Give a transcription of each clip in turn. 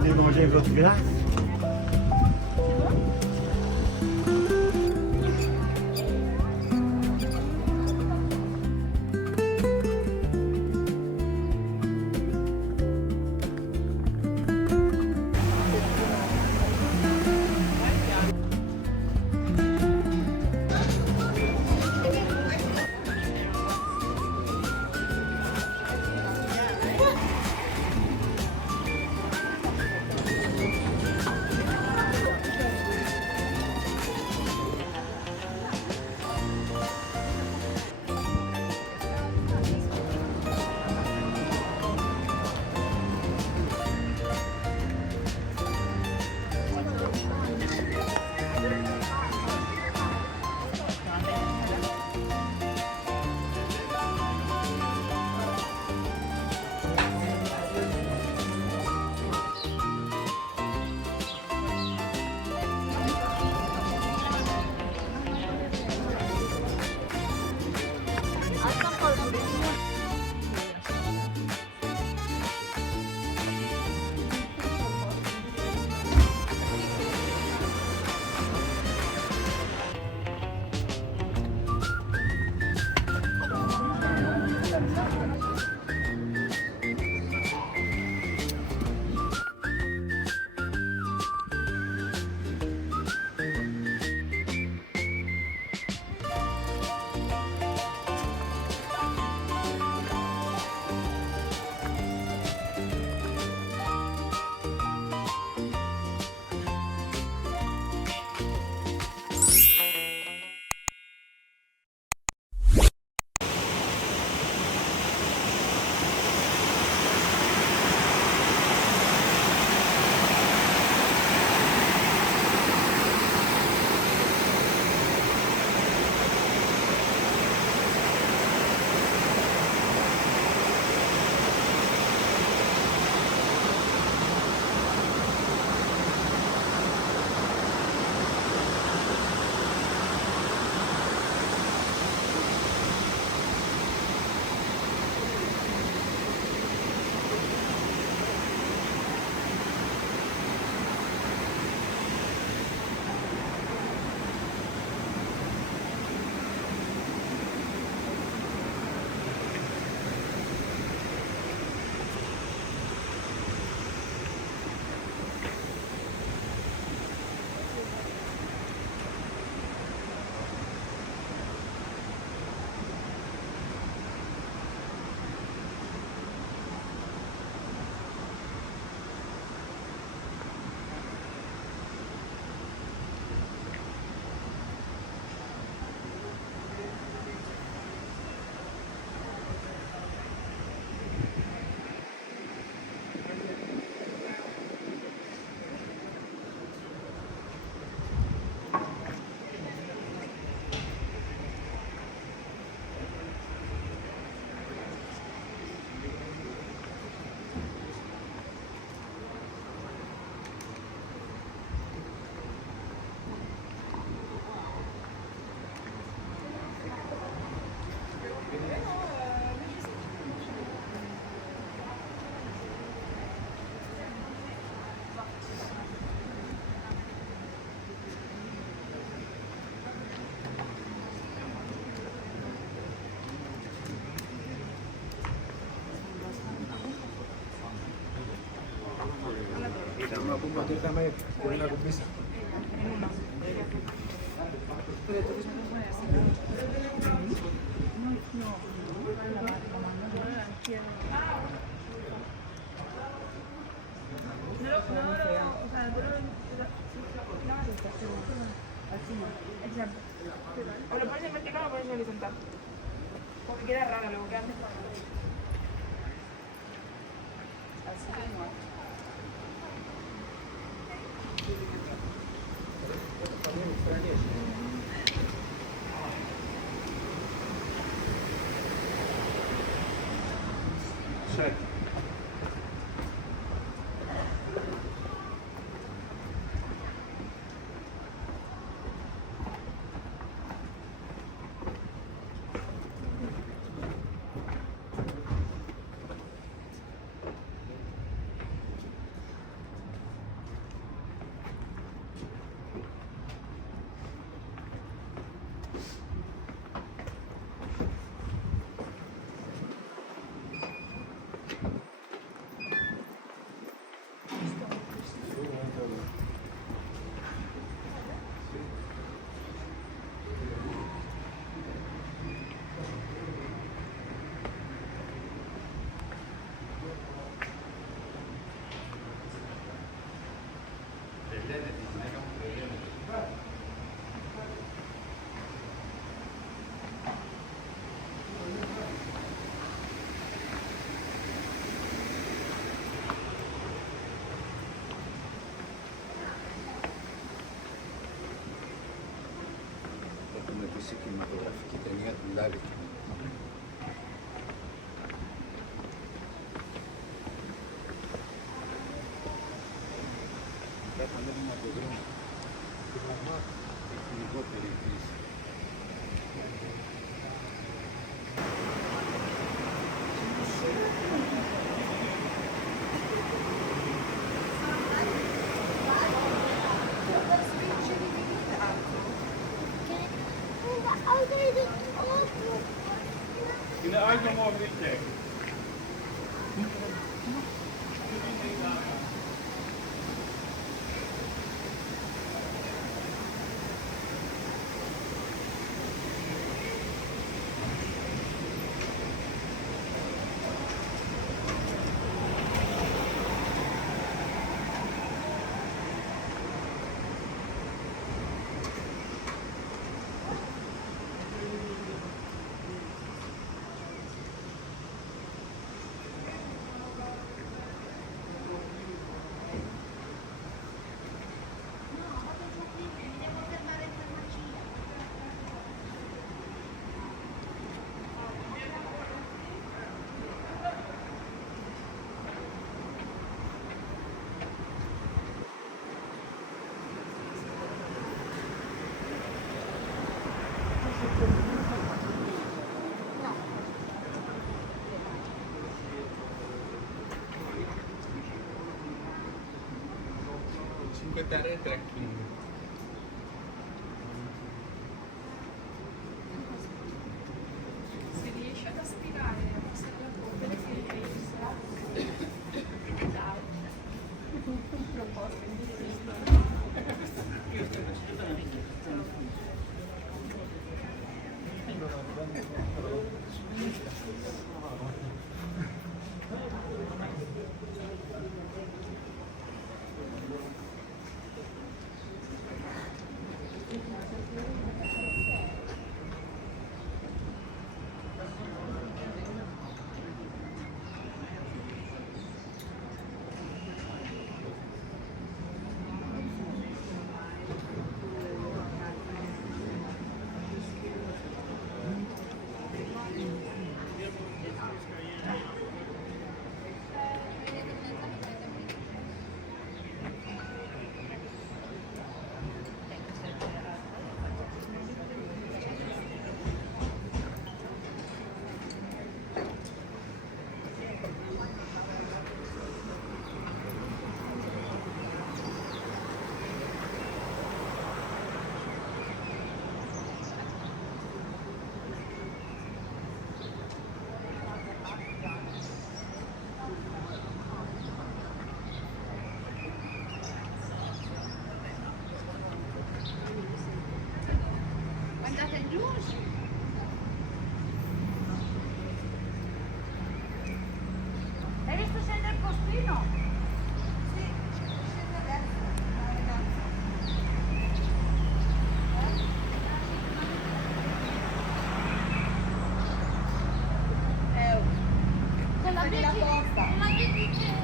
Mettez comment j'ai votre glace. O lo pones en vertical o lo pones en horizontal. Porque queda raro luego, queda mezclado. cinematografiche, tenia d'andare. In de auto morgen niet checken. Cinque terre e trekking. Se riesci ad aspirare la pasta della bocca, ti ciao. Proposta Andate giù? Hai visto scendere il postino? Sì, scende adesso. La ragazza. Con la bici, con la bici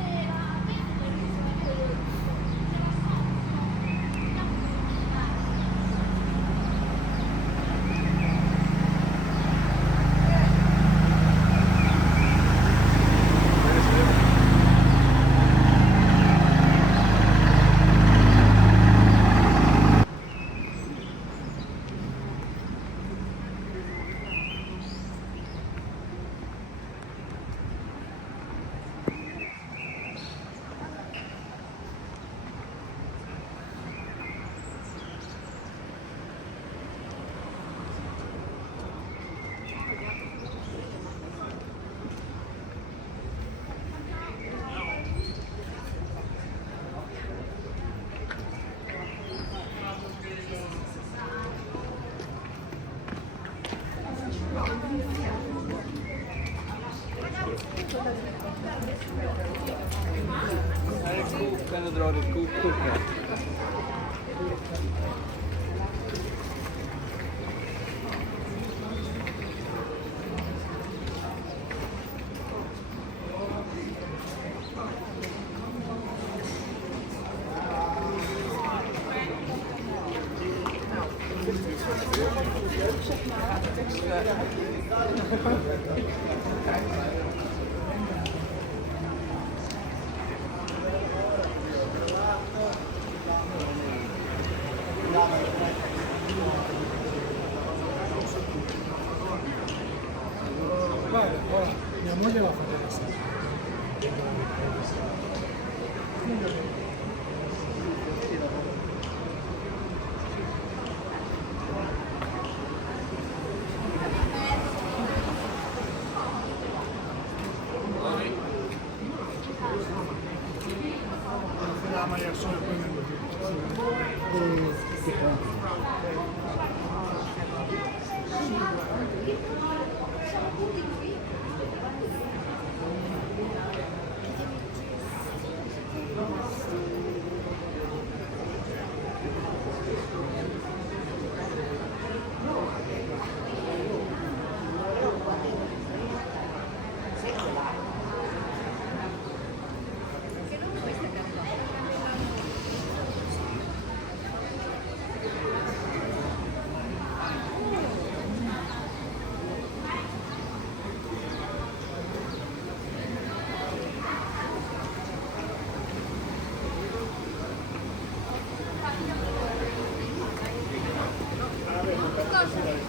Kan dra det kort. Guarda, ora mia moglie va a fare la sera. La maglia solo poi me lo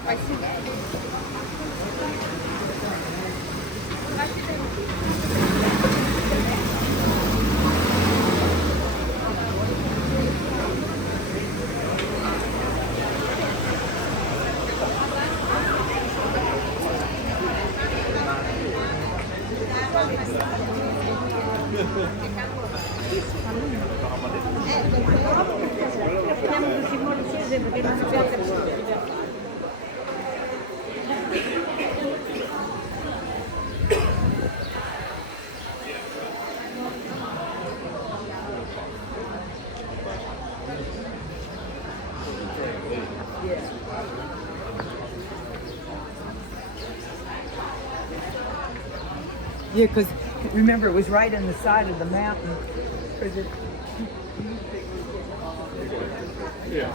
Vai se dar. Vai se dar. Vediamo se si muore scese perché non si piace. Yeah, because remember, it was right on the side of the mountain. Yeah.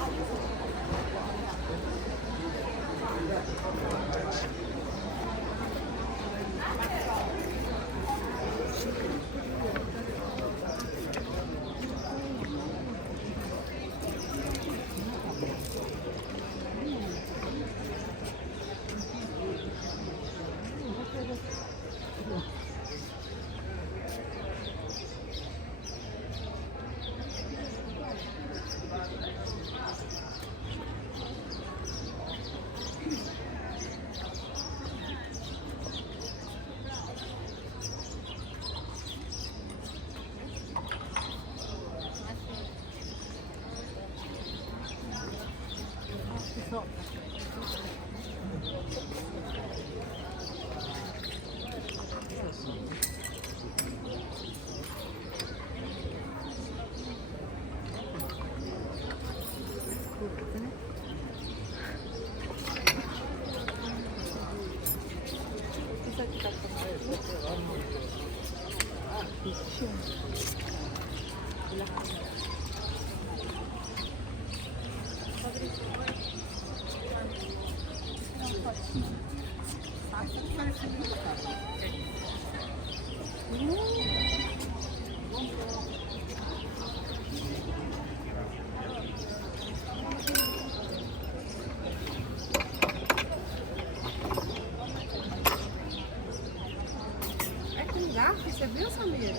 É com garfo, você viu, Samira?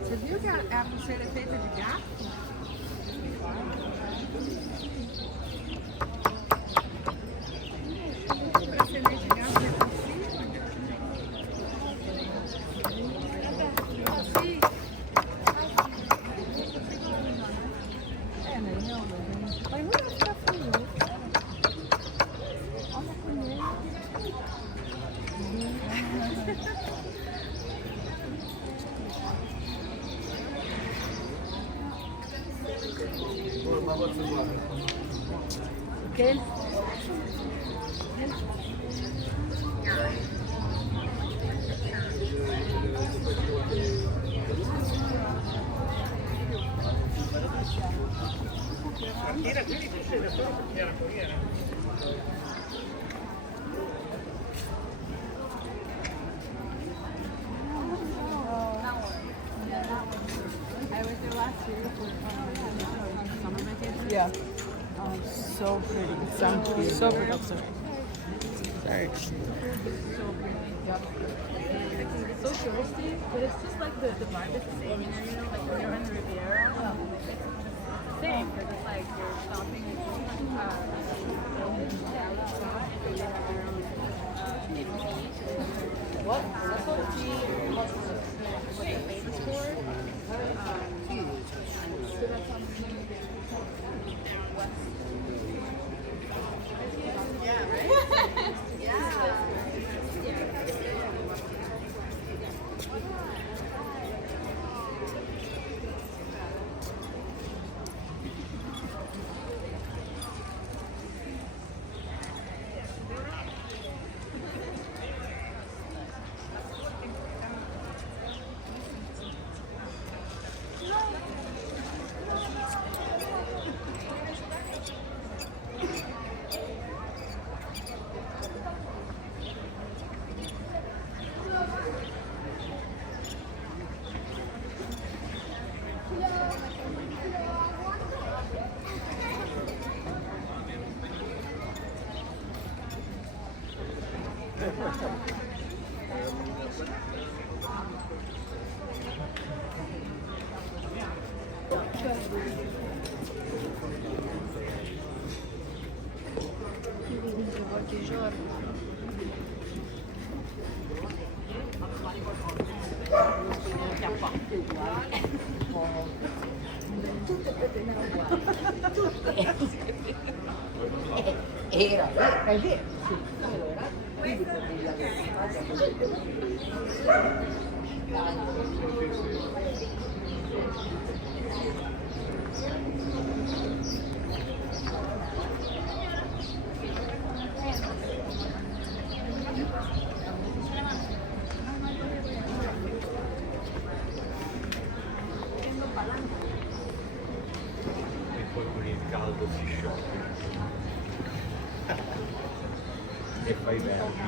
Você viu que a pulseira é feita de garfo? O bracelete de garfo é assim? É, né? Não, mas não vai ficar frio. Olha a colher. Okay. Era quindi succede solo perché era corriera. I went there last year for summer vacation. Yeah. Oh, so pretty. So cute. So pretty. Sorry. It's so touristy, but it's just like the vibe is the same. You know, like when you're in the Riviera, it's the same because it's like you're shopping and what? What they're famous for. So that's something. Yeah, right? Yeah. Era lì. E poi con il caldo si scioglie. E fai verdi.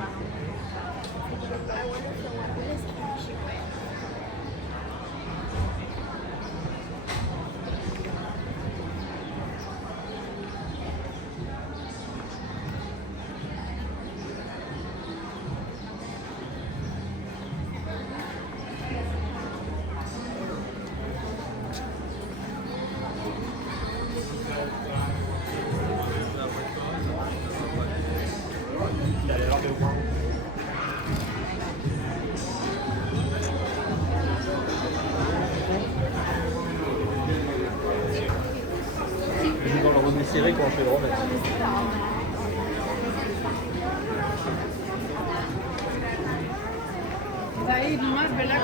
Dans le rôle des séries quand on fait le remettre. Daí, mais bella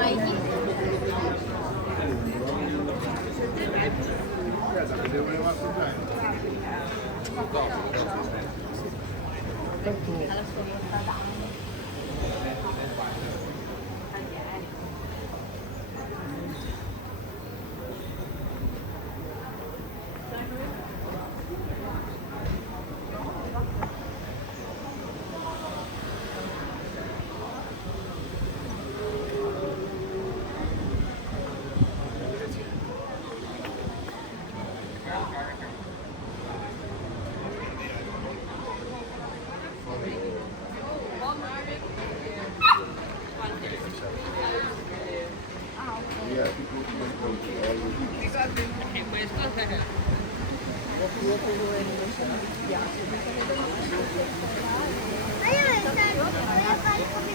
Voglio fare come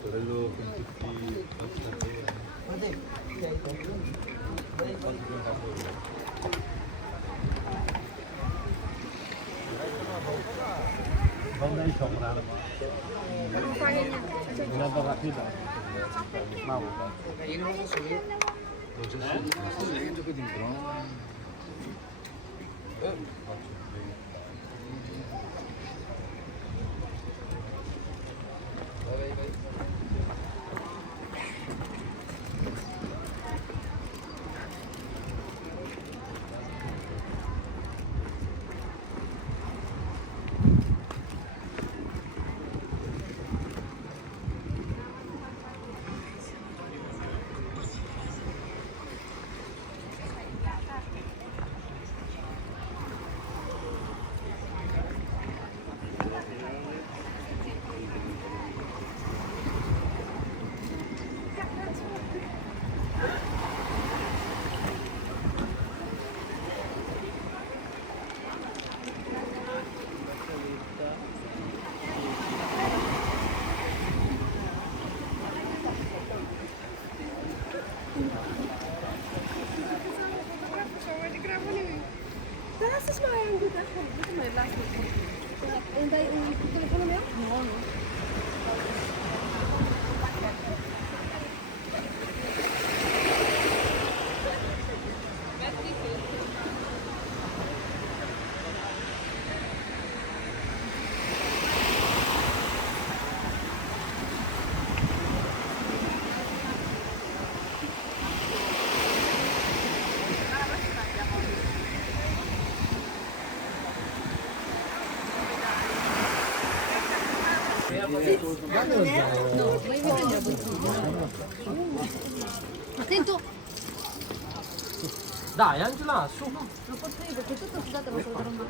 Quello con tutti i passatori. Banda i sobra. Una barracita. Mało. Lento che ti introno. Das ist mal ein guter Punkt. Bitte mal, lass mich. Und dein Telefon mehr? Ja. Attento! Dai, Angela, su. Non posso io perché tutto scusate ma sono troppo.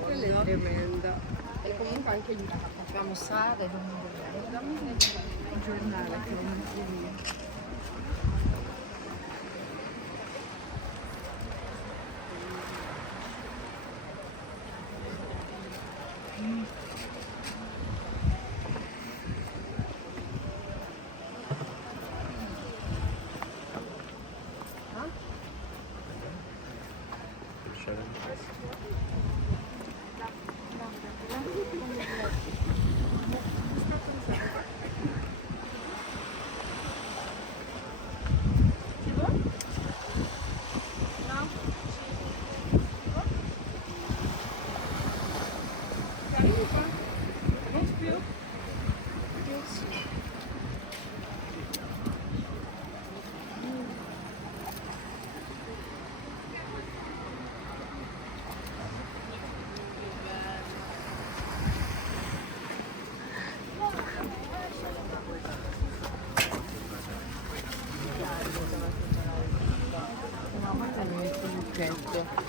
Quella è tremenda. E comunque anche gli facciamo sale, dammi il giornale che lo metto via.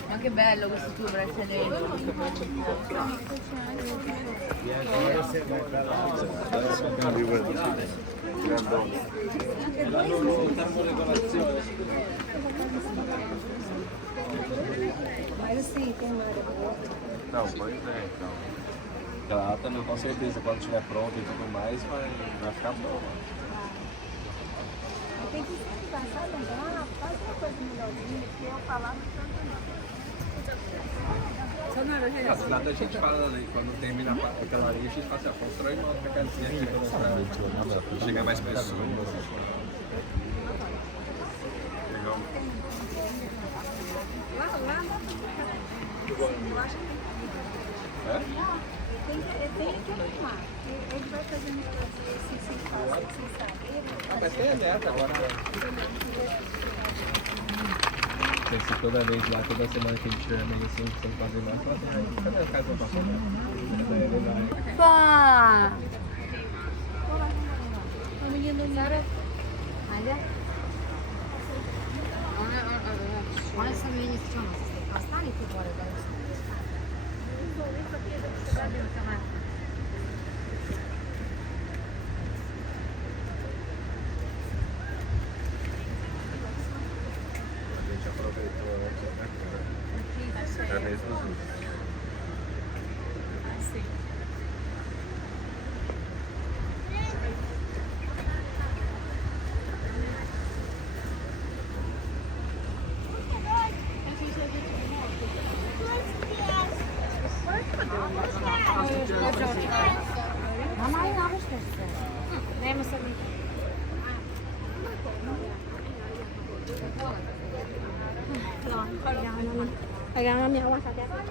Ma che bello questo tuo braccialetto. Não, pois é, então. Ela também com certeza, quando estiver pronto e tudo mais, vai ficar bom. Tem que escutar, sabe? Ah, faz uma coisa melhorzinha, que eu falar no tanto não. Assim, nada a gente fala ali, quando termina aquela linha, a gente fala assim, constrói uma outra casinha aqui pra chegar mais pessoas. Legal. Lá eu acho que É? tem que arrumar. Ele vai fazendo sem saber. Mas tem a meta agora. Se toda vez lá, toda semana que a gente tiver meio assim, sem fazer mais, cadê a casa pra fazer? Pá! O menino Nara. Olha. Olha essa menina que chama. Vocês têm que passar ali por fora agora. A gente aproveitou antes, né? É mesmo isso. Mamãe, não, mas nem me sabia. Pegar minha outra dela.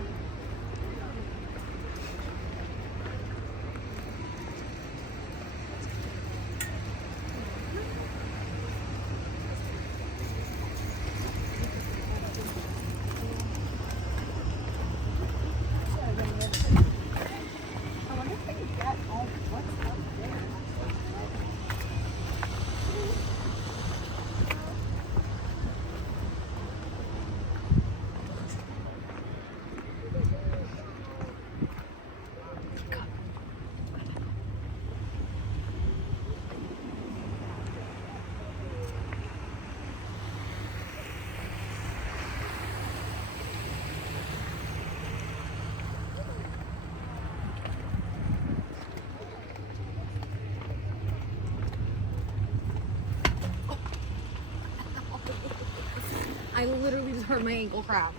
I literally just hurt my ankle crap.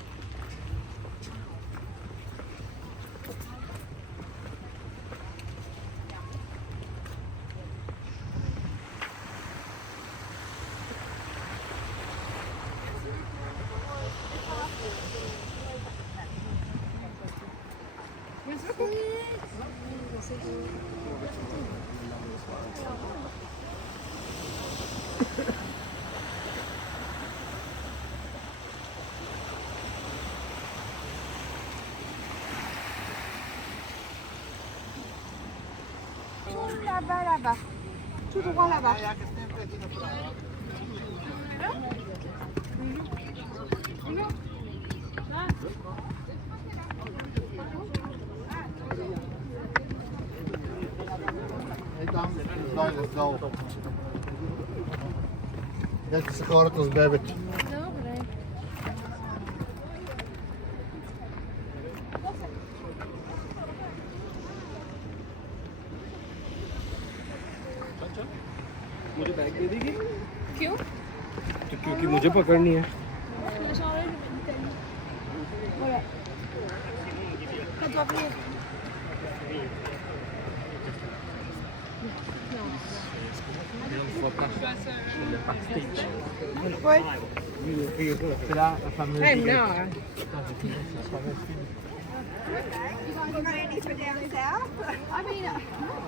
Là-bas. Tout droit là-bas. Jeste sigaretas bebek. मुझे bag दे देगी? क्यों? क्योंकि मुझे पकड़नी है। और va venire. Non faut pas faire le backstage. Poi? C'est là la fameuse. No. You ready for down south? I mean,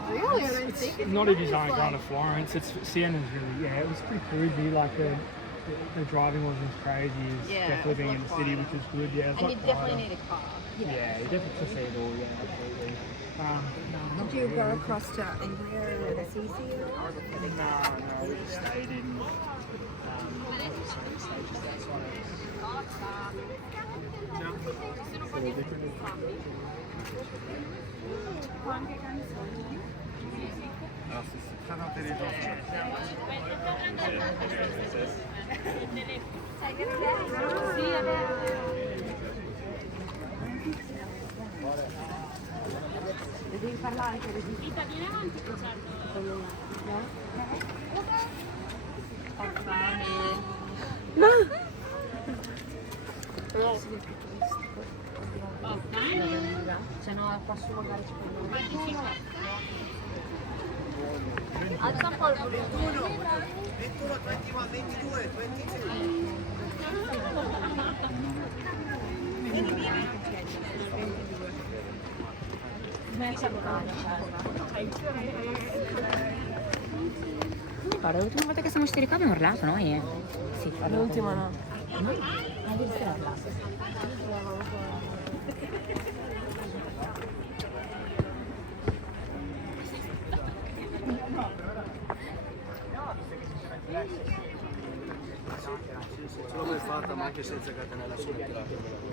really, I don't think it's Not if you aren't going to Florence. It's Siena's really, yeah, it was pretty cruisy. Like the driving wasn't as crazy as Yeah, definitely it's being a in lot the city, quieter. which was good. Yeah, it's and you not definitely quieter. need a car. Yeah, you definitely to see it all. Yeah, absolutely. Did you go across to Anglia and Assisi? No, we just stayed in. Alors c'est très intelligent. Devi parlare anche di Se no, posso magari alza un po' il volume. 21, 21, 22, 22. Guarda, l'ultima volta che siamo stati qua abbiamo urlato noi. Sì, L'ultima no. Addirittura urlato. Ce l'ho mai fatta, ma anche senza catenella sono tirato.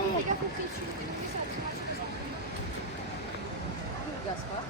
Regarde pour dessus. Gaspard.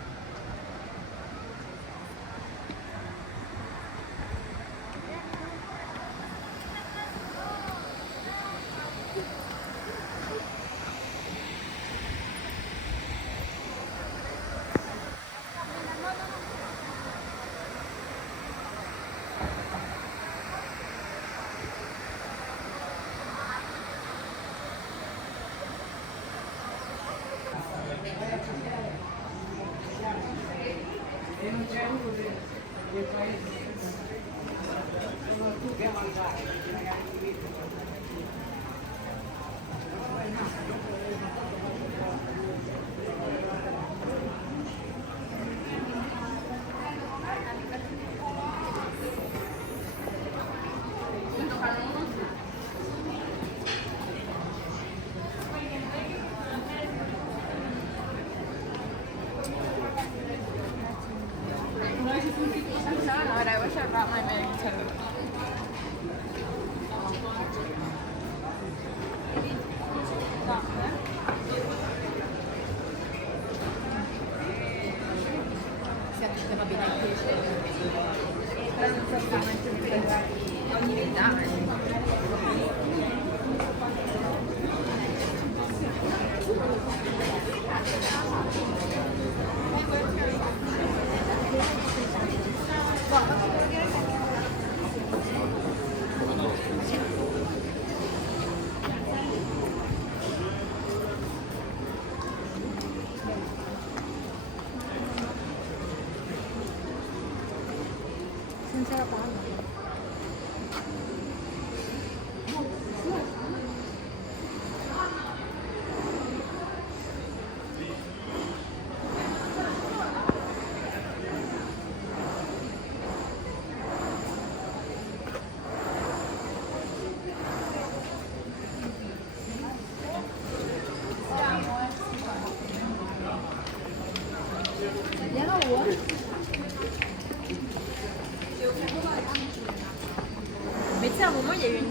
God, I wish I brought my big tote. Mais tu sais, à un moment, il y a eu une...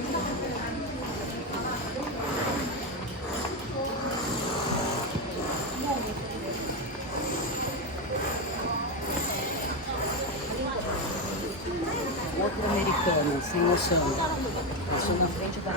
Outro americano, sem noção. Passou na frente da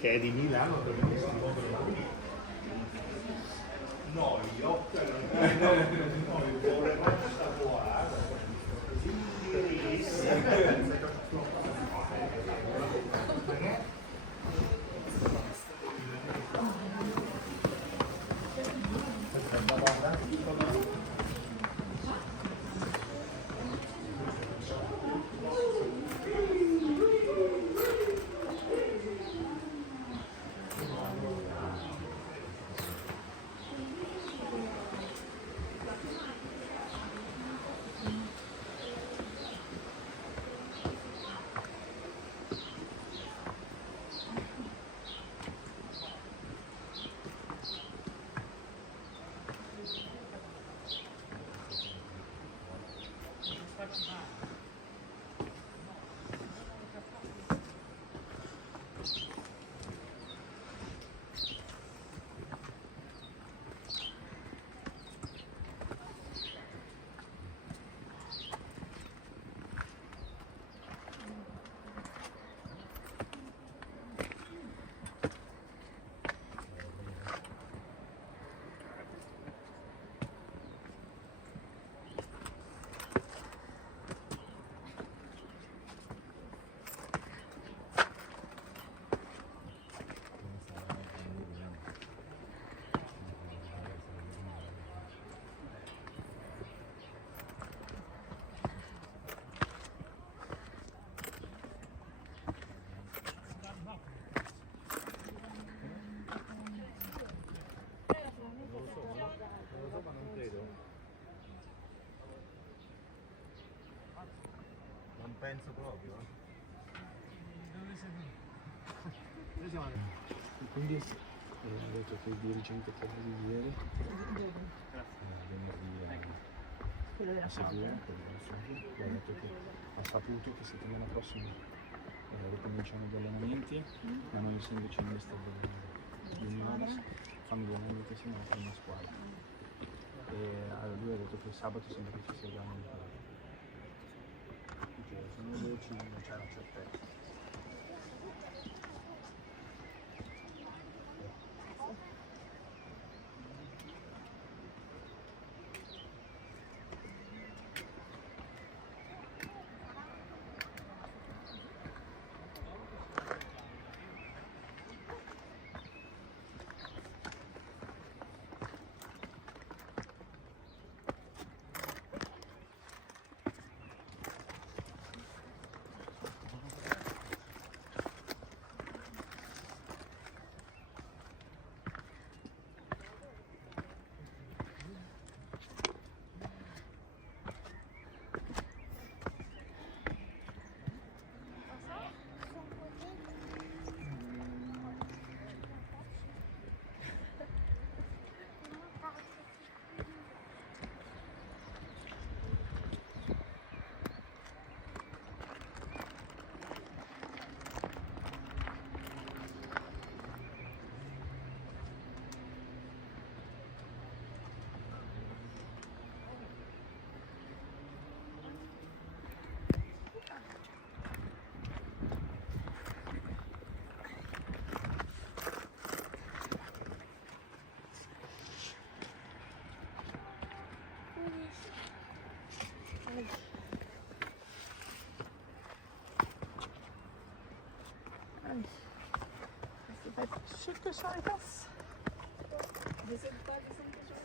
che è di Milano, per me si muovono. No, io vorrei penso proprio. Quindi ho detto che il dirigente che avevi ieri venerdì a seguire, ho detto che ha saputo che settimana prossima ricominciano gli allenamenti, ma noi essendo mister del juniores fanno gli allenamenti insieme alla prima squadra. E lui ha detto che il sabato sembra che ci sia già un po'. Sono voci, non c'è una certezza. Shit gescheites. Wir sind da, wir sind gescheit.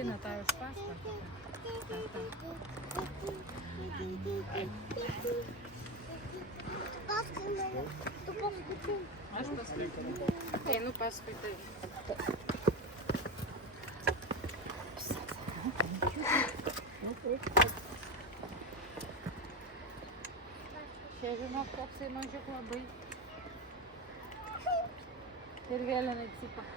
Lina, tá os passos? Nu paskui. Čia žinok, koksai mažiuk labai. Ir vėl neatsipa.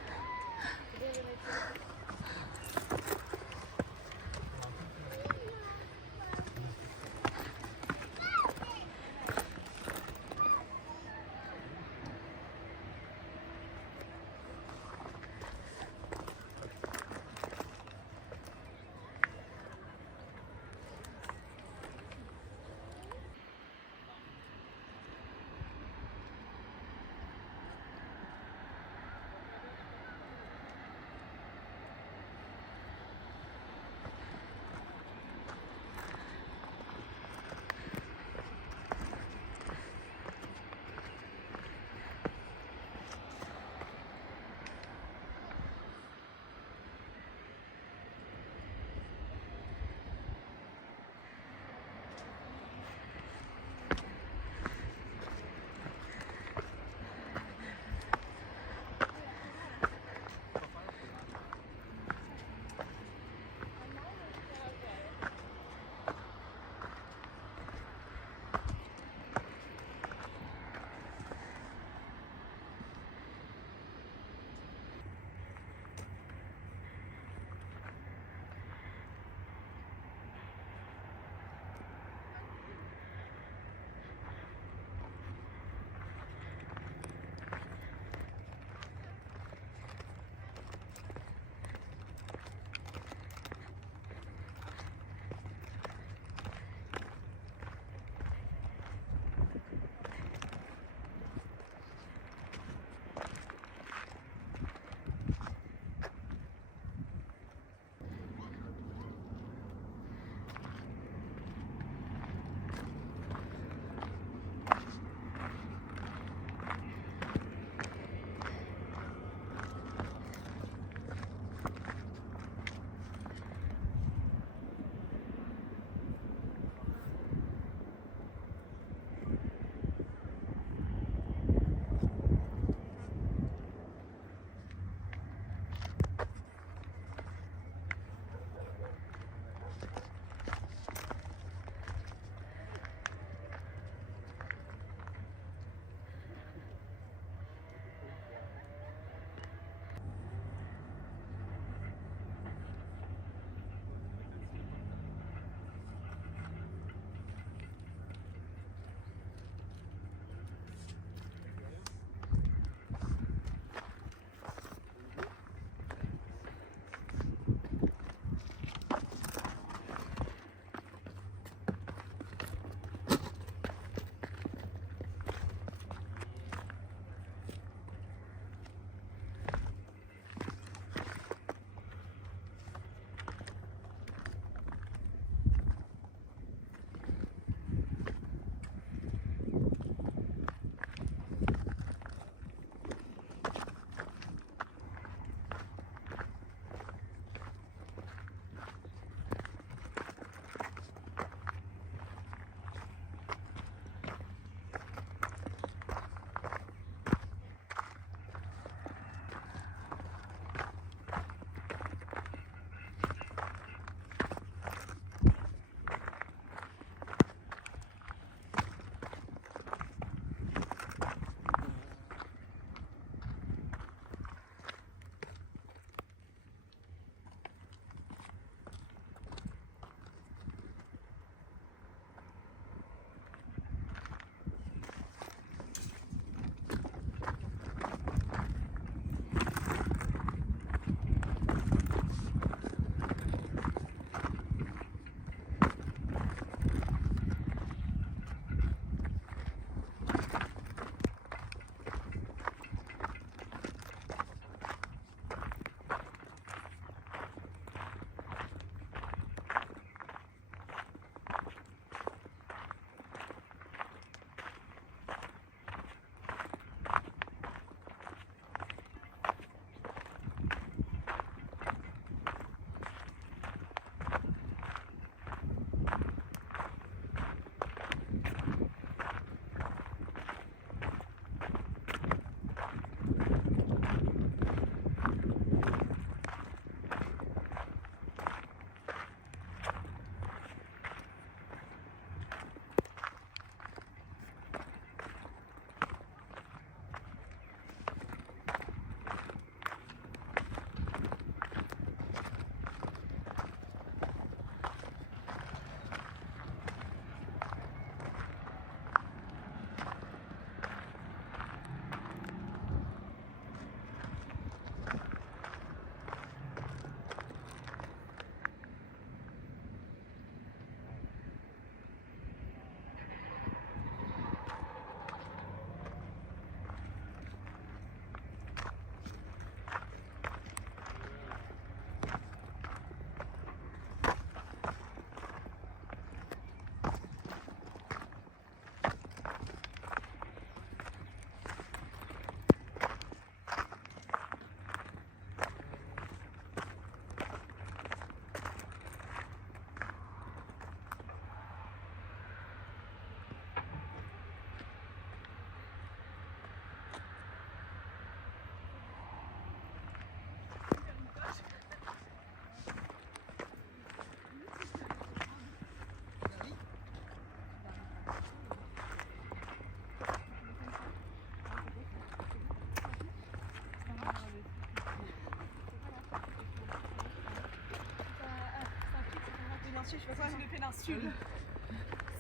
péninsule, je fais ça sur les péninsules.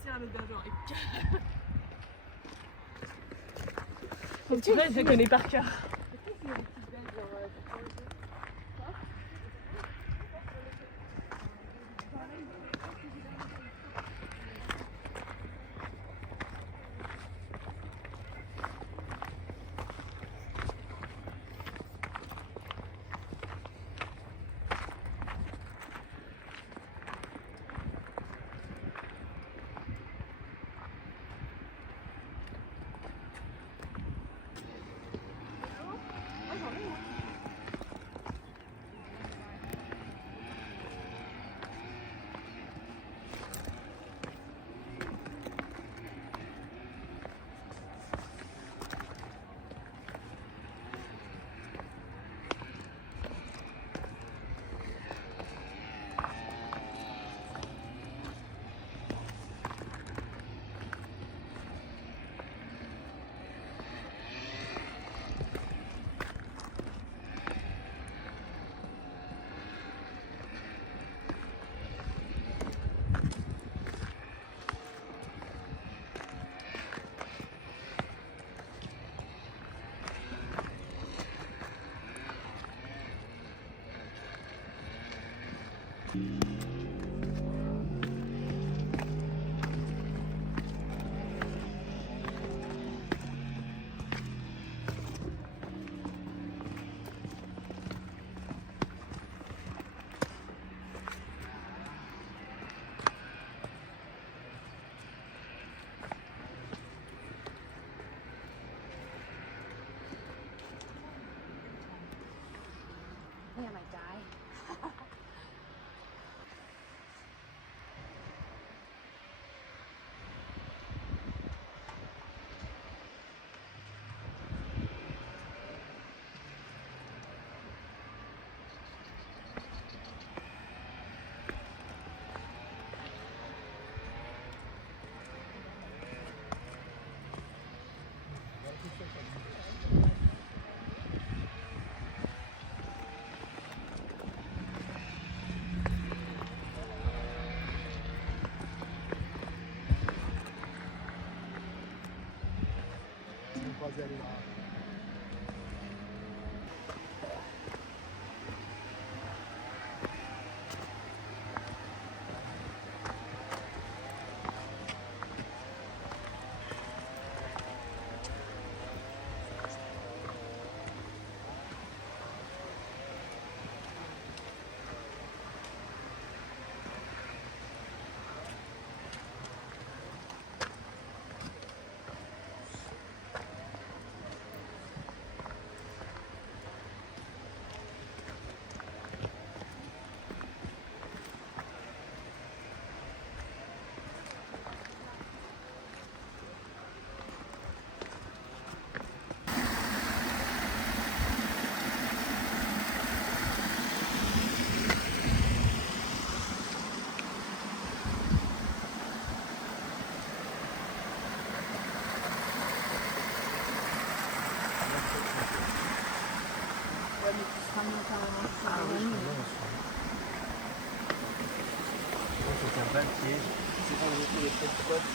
C'est un autre genre. Tu vois, je les connais par cœur. I think I might die. Siamo quasi arrivati. C'est un papier. C'est quand vous trouvez trop de spots.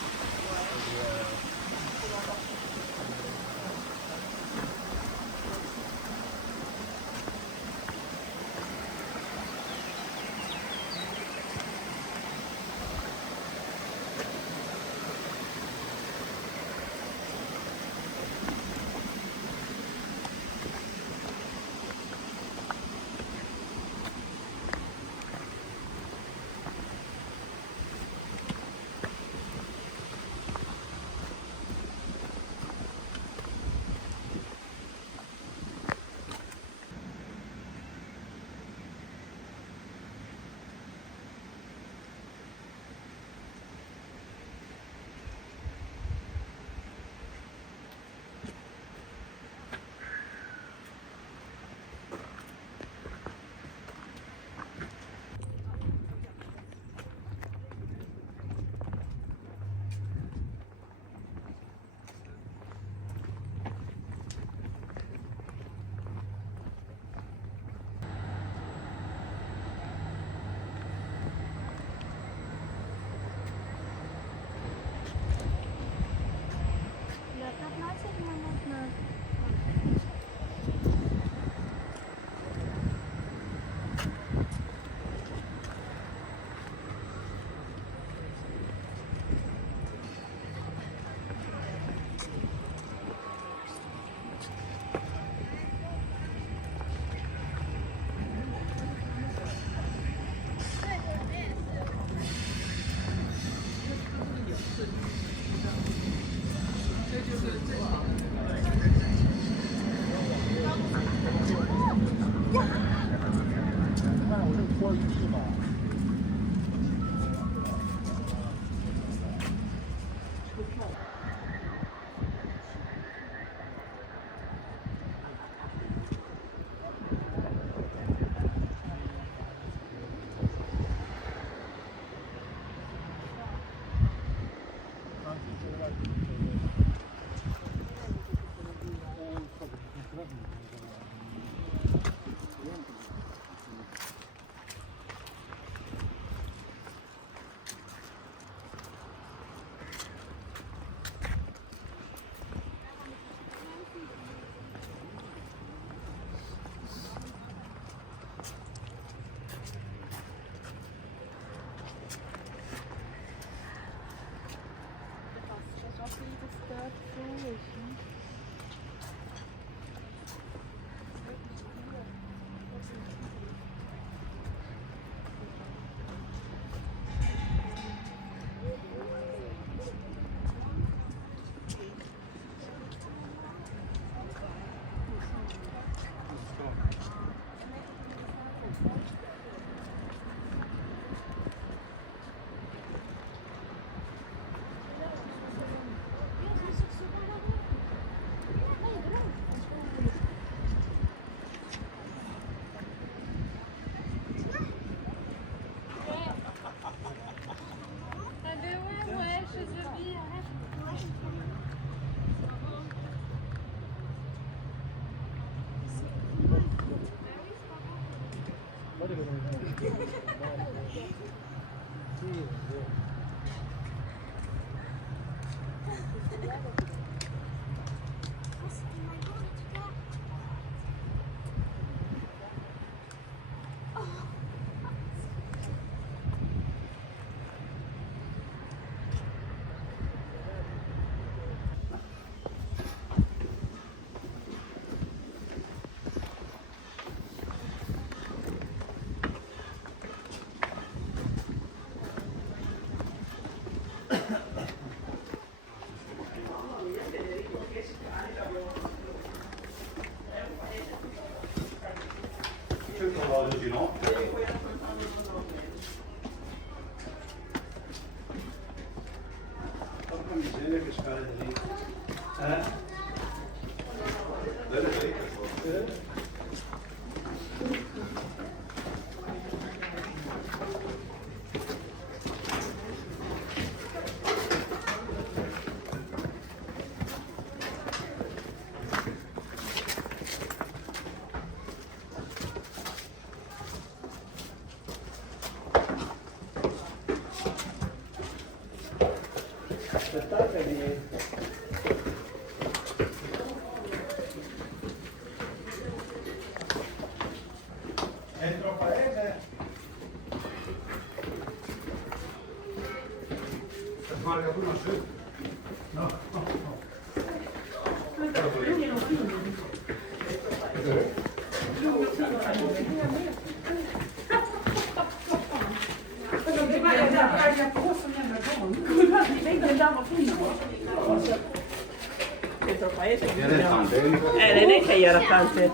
Dentro paese. Non è che era tante.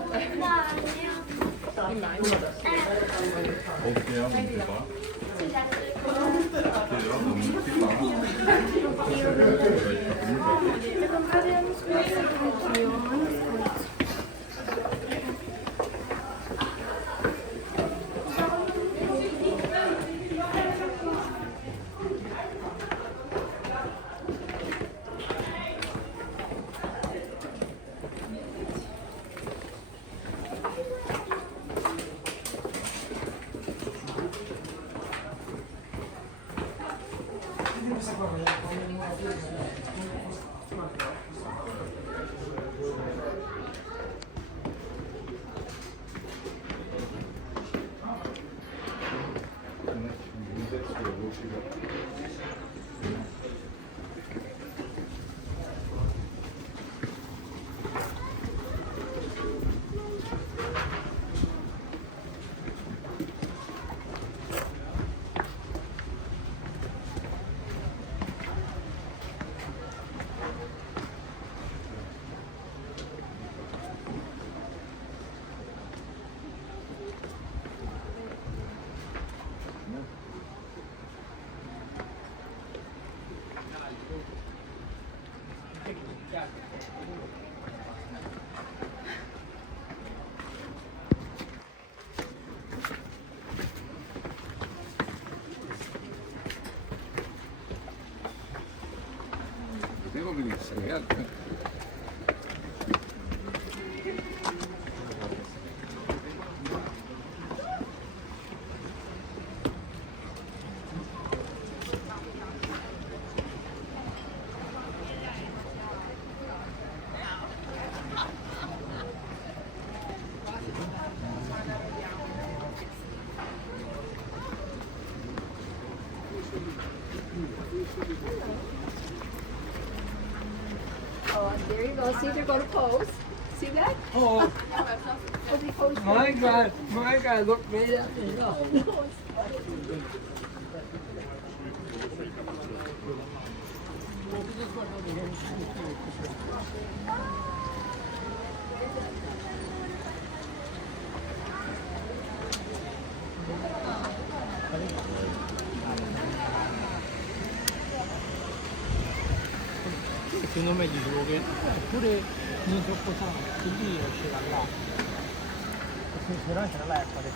Devo venire a Oh, there you go. See, they're going to pose. See that? Oh, Oh, they pose. my God, look right at me. Oh. 그놈의 지옥에 불에 눈 덮고서 길이 없이 갈라. 그 저랑 잘라 했거든.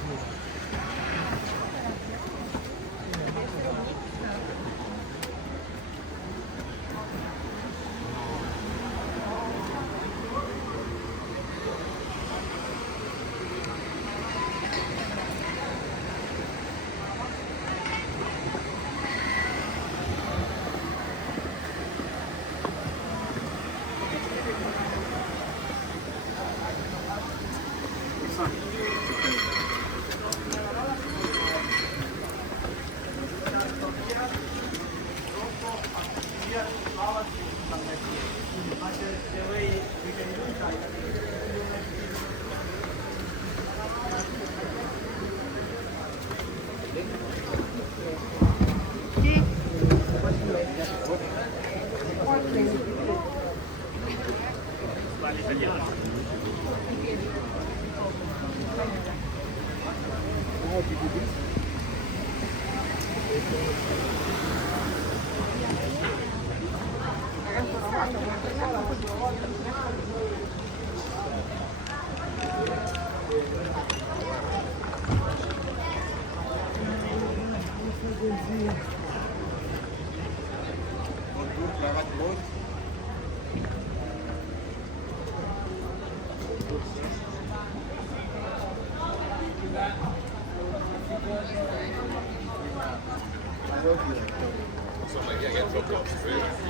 Yeah, 40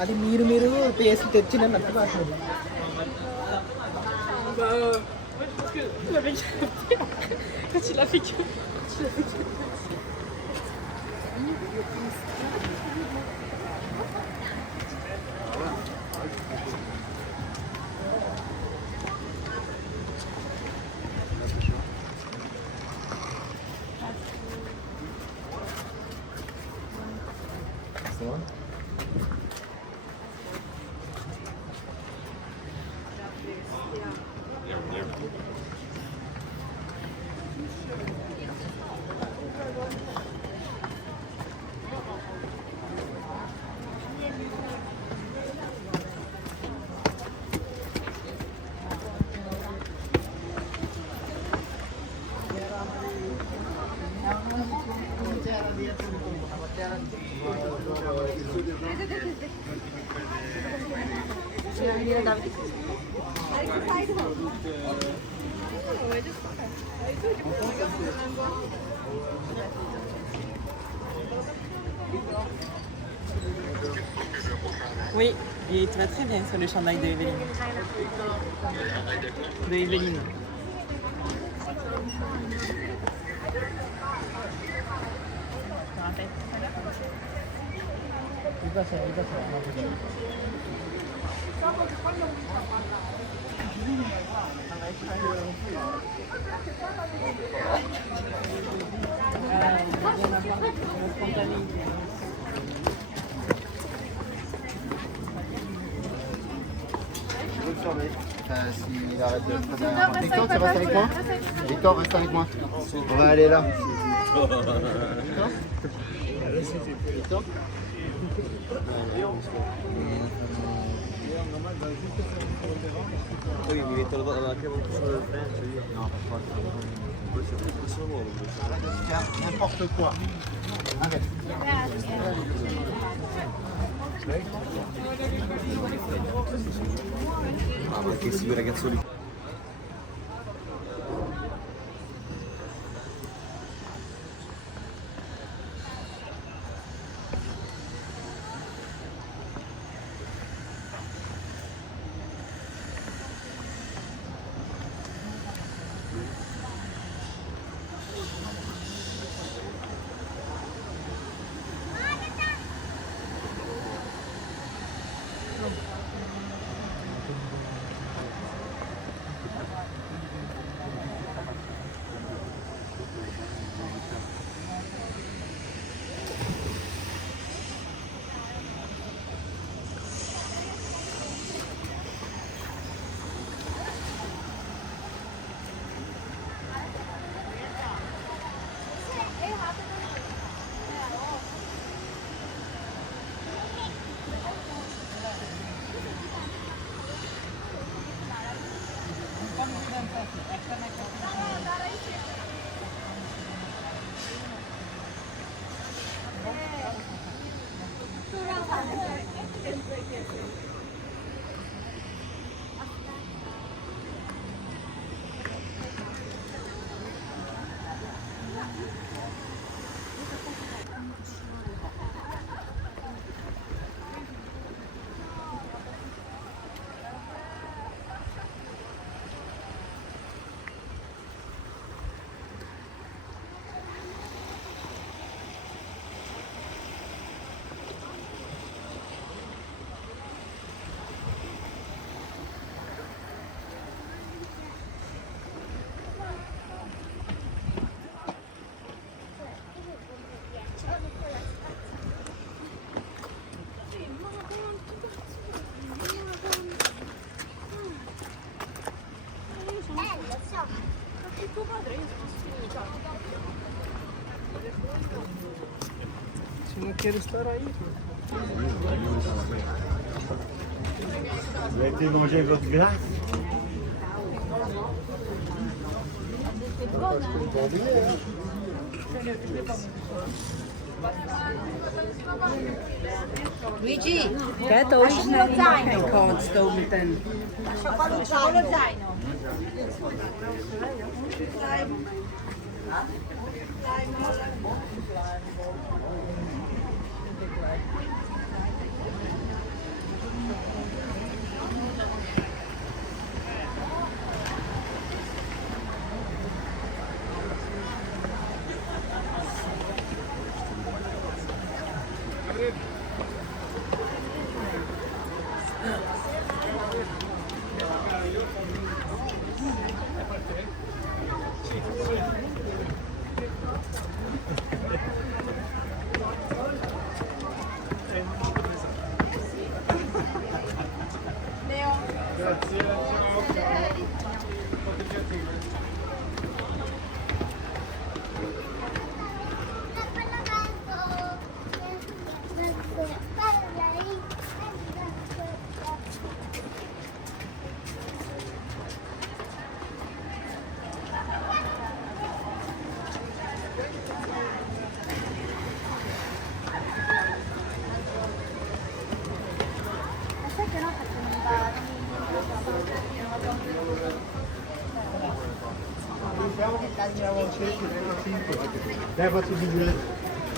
అది మీరు paste తెచ్చి నన్ను అట్లా మాట్లాడు. Quand il a fait que. Oui, et tu vas très bien sur le chandail de Evelyne. De Evelyne. S'il arrête de Victor, tu restes avec moi? Victor, reste avec moi. On va aller là. Victor? Poi mi metto anche molto sulle Francia, io no, N'importe quoi. Arrête. Ah, ma che si ragazzoli. quero estar aí. Mettez manger votre glace. Luigi, Che to już na kod z tą ten. Scioccollo zaino.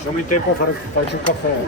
Siamo in tempo a farci un caffè.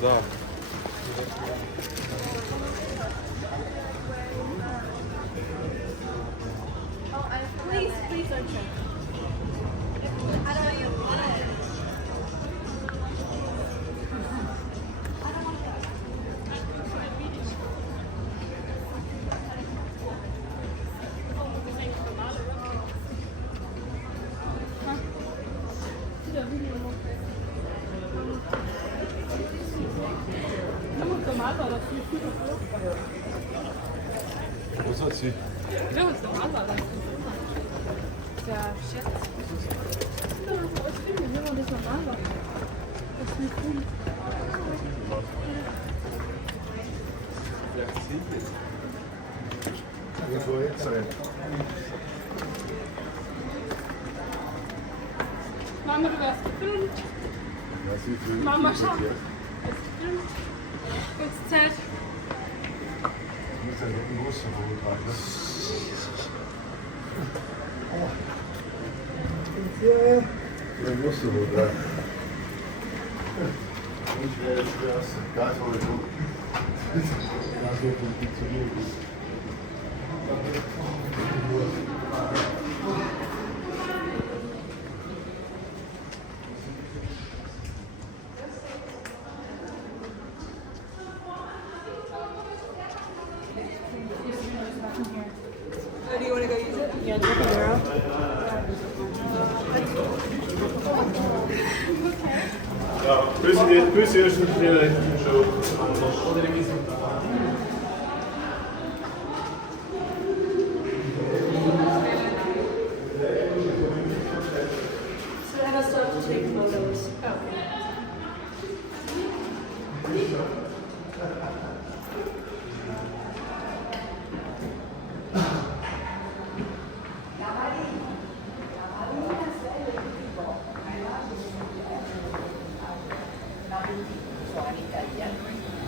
Да. Cosa sì? Mama, du wärst gefilmt. Mama, schau. Du bist gefilmt. Gutes Zelt. Non posso votare. Non ci deve essere a caso come tu. La tua competizione. Yeah, look at girl. Ja, grüß ihr, schon. So let us start to take photos.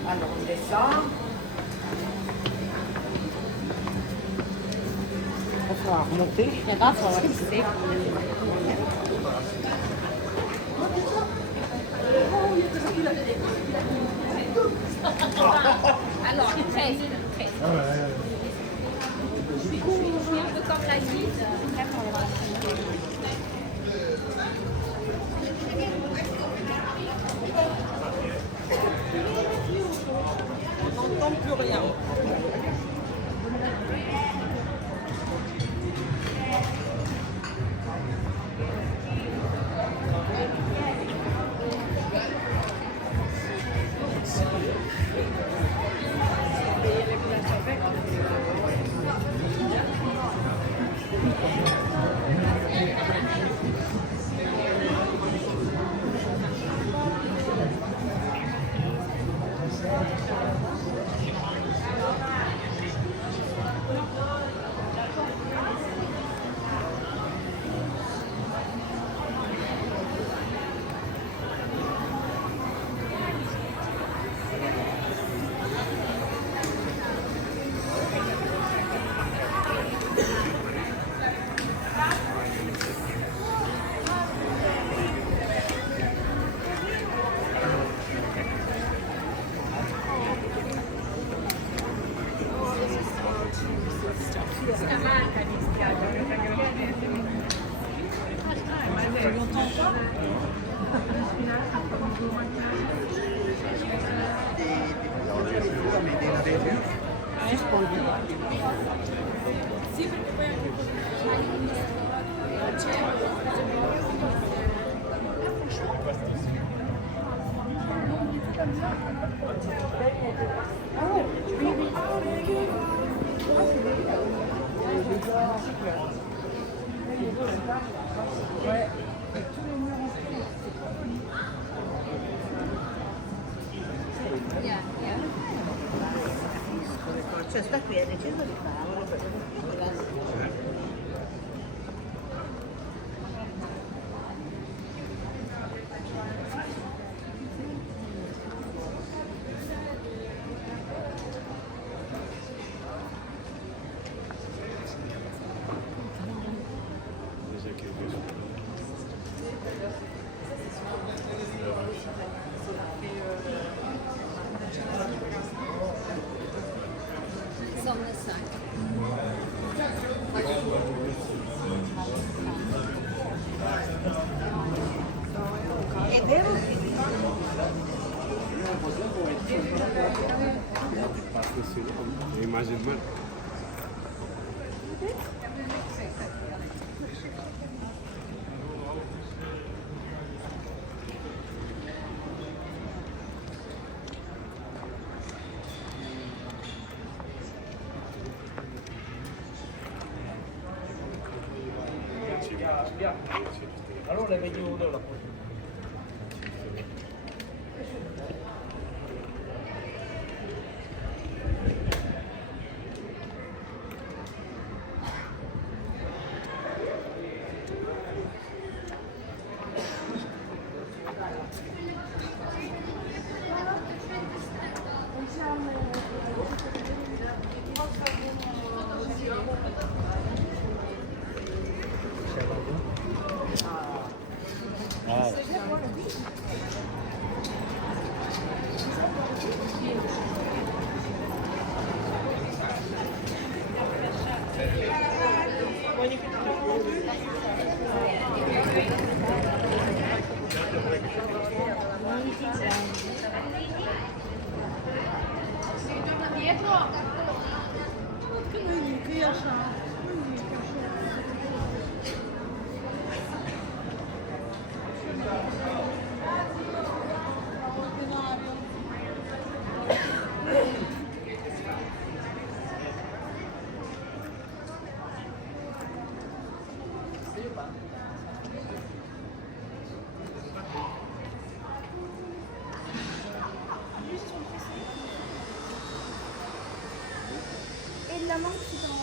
Alors, on descend. Il va falloir remonter. Alors, 13. Je suis un peu comme la guide. On n'entend plus rien. Sta qui, ha deciso di farlo. Immagine man. Allora le vedo la Et de la menthe, c'est dans...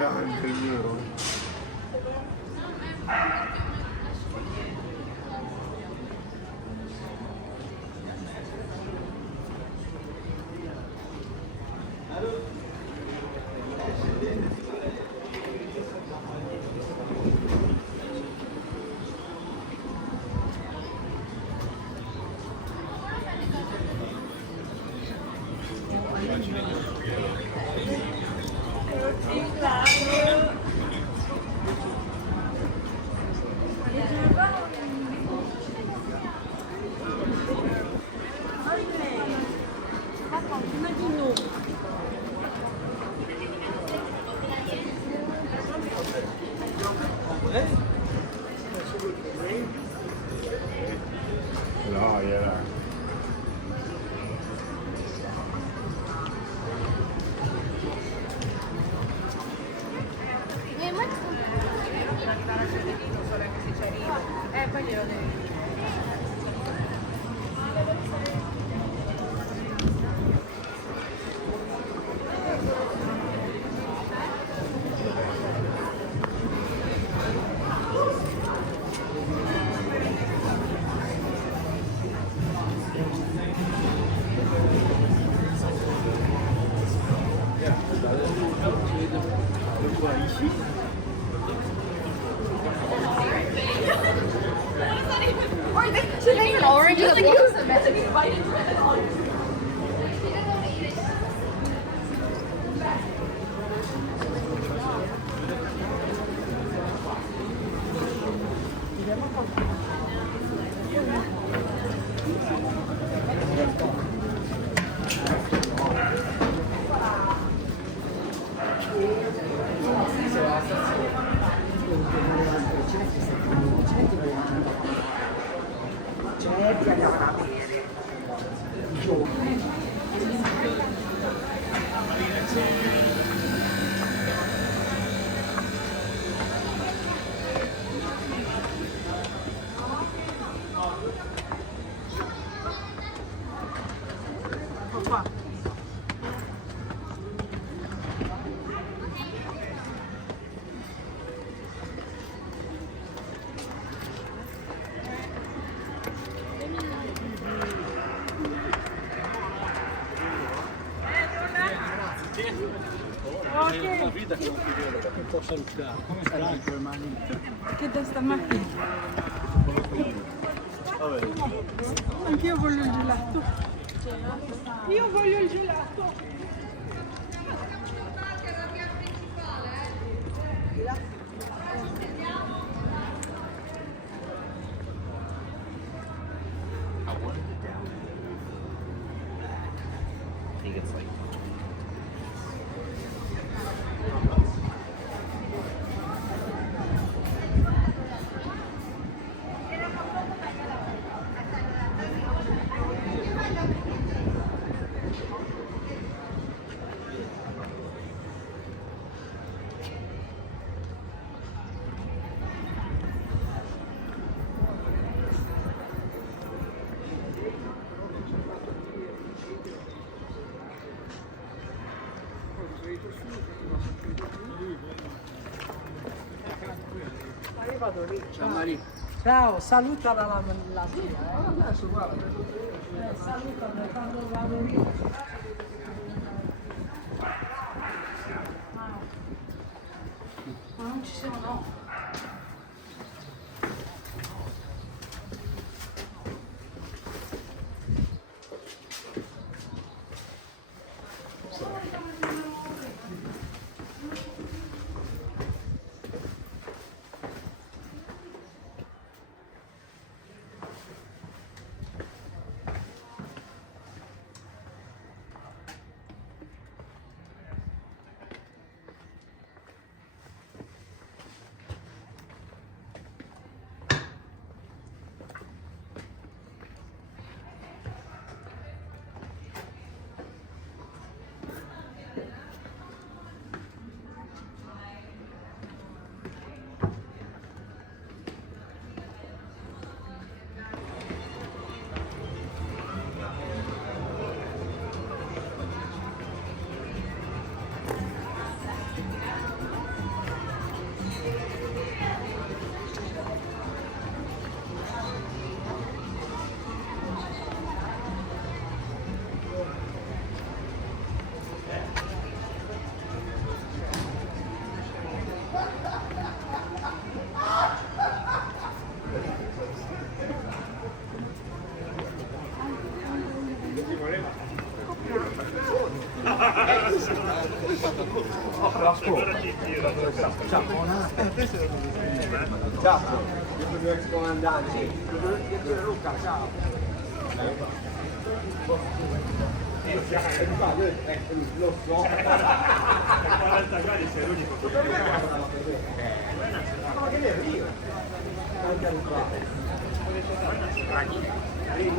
Ya, anche il mio. No, yeah. La vita che non ti vedo, che posso salutare. Come stai? Che da stamattina? Anch'io voglio il gelato. Io voglio il gelato. Ciao Maria. Ciao, saluta la zia. Saluta quando vado lì. Ma non ci siamo, no. Ciao, io ex comandante. Luca, ciao. Lo so. 40 gradi sei l'unico Ma che ne arriva? Anche al